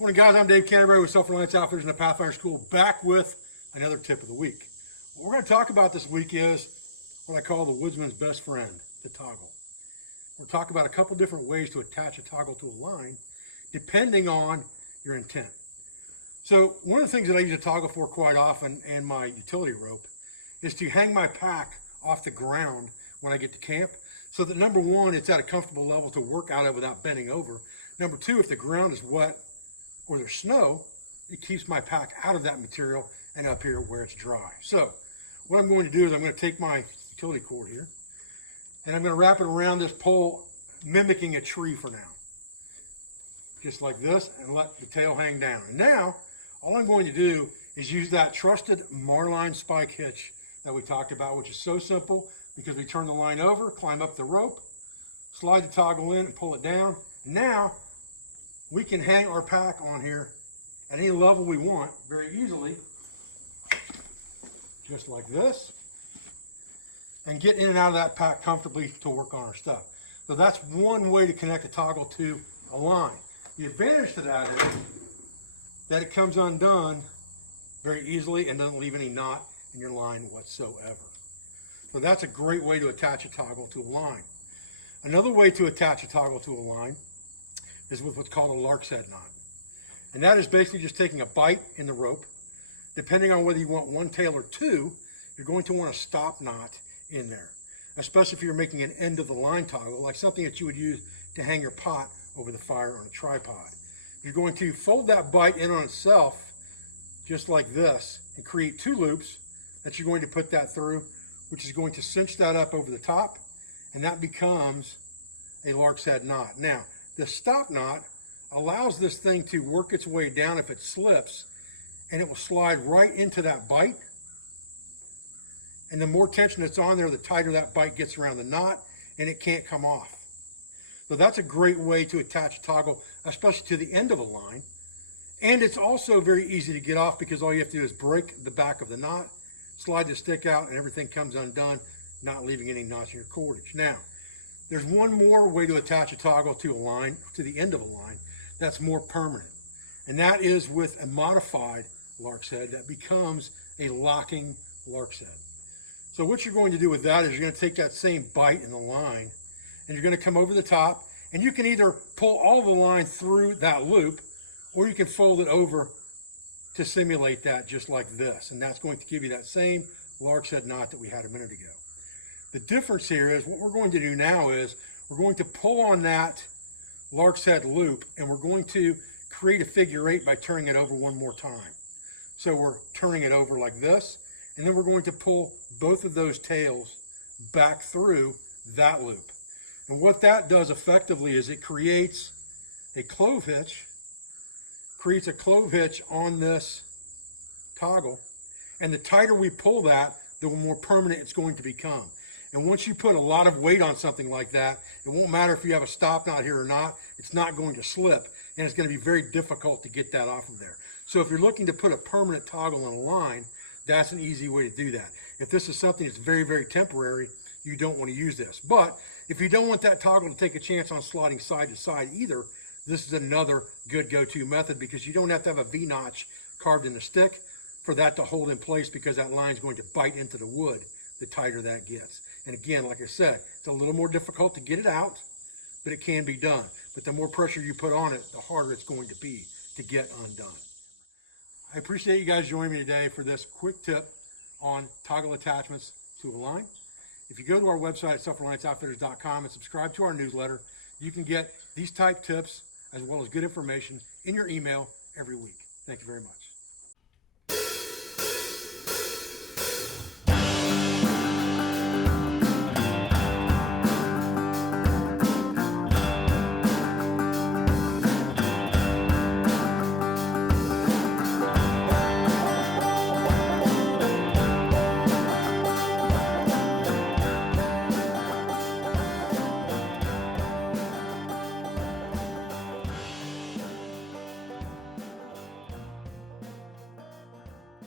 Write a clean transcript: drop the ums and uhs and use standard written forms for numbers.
Morning guys, I'm Dave Canterbury with Reliance Outfitters and the Pathfinder School, back with another tip of the week. What we're going to talk about this week is what I call the woodsman's best friend, the toggle. We'll talk about a couple different ways to attach a toggle to a line depending on your intent. So one of the things that I use a toggle for quite often, and my utility rope, is to hang my pack off the ground when I get to camp, so that number one, it's at a comfortable level to work out of without bending over. Number two, if the ground is wet or there's snow, it keeps my pack out of that material and up here where it's dry. So what I'm going to do is I'm going to take my utility cord here and I'm going to wrap it around this pole, mimicking a tree for now. Just like this, and let the tail hang down. And now, all I'm going to do is use that trusted Marline spike hitch that we talked about, which is so simple because we turn the line over, climb up the rope, slide the toggle in and pull it down. And now, we can hang our pack on here at any level we want very easily, just like this, and get in and out of that pack comfortably to work on our stuff. So that's one way to connect a toggle to a line. The advantage to that is that it comes undone very easily and doesn't leave any knot in your line whatsoever. So that's a great way to attach a toggle to a line. Another way to attach a toggle to a line is with what's called a lark's head knot. And that is basically just taking a bite in the rope. Depending on whether you want one tail or two, you're going to want a stop knot in there, especially if you're making an end of the line toggle, like something that you would use to hang your pot over the fire on a tripod. You're going to fold that bite in on itself, just like this, and create two loops that you're going to put that through, which is going to cinch that up over the top, and that becomes a lark's head knot. Now, the stop knot allows this thing to work its way down if it slips, and it will slide right into that bite. And the more tension that's on there, the tighter that bite gets around the knot, and it can't come off. So that's a great way to attach a toggle, especially to the end of a line. And it's also very easy to get off because all you have to do is break the back of the knot, slide the stick out, and everything comes undone, not leaving any knots in your cordage. Now, there's one more way to attach a toggle to a line, to the end of a line, that's more permanent. And that is with a modified lark's head that becomes a locking lark's head. So what you're going to do with that is you're going to take that same bite in the line and you're going to come over the top, and you can either pull all the line through that loop or you can fold it over to simulate that just like this. And that's going to give you that same lark's head knot that we had a minute ago. The difference here is what we're going to do now is we're going to pull on that lark's head loop and we're going to create a figure eight by turning it over one more time. So we're turning it over like this, and then we're going to pull both of those tails back through that loop. And what that does effectively is it creates a clove hitch, on this toggle, and the tighter we pull that, the more permanent it's going to become. And once you put a lot of weight on something like that, it won't matter if you have a stop knot here or not, it's not going to slip, and it's going to be very difficult to get that off of there. So if you're looking to put a permanent toggle on a line, that's an easy way to do that. If this is something that's very, very temporary, you don't want to use this. But if you don't want that toggle to take a chance on sliding side to side either, this is another good go-to method because you don't have to have a V-notch carved in the stick for that to hold in place because that line is going to bite into the wood the tighter that gets. And again, like I said, it's a little more difficult to get it out, but it can be done. But the more pressure you put on it, the harder it's going to be to get undone. I appreciate you guys joining me today for this quick tip on toggle attachments to a line. If you go to our website at selfrelianceoutfitters.com and subscribe to our newsletter, you can get these type tips as well as good information in your email every week. Thank you very much.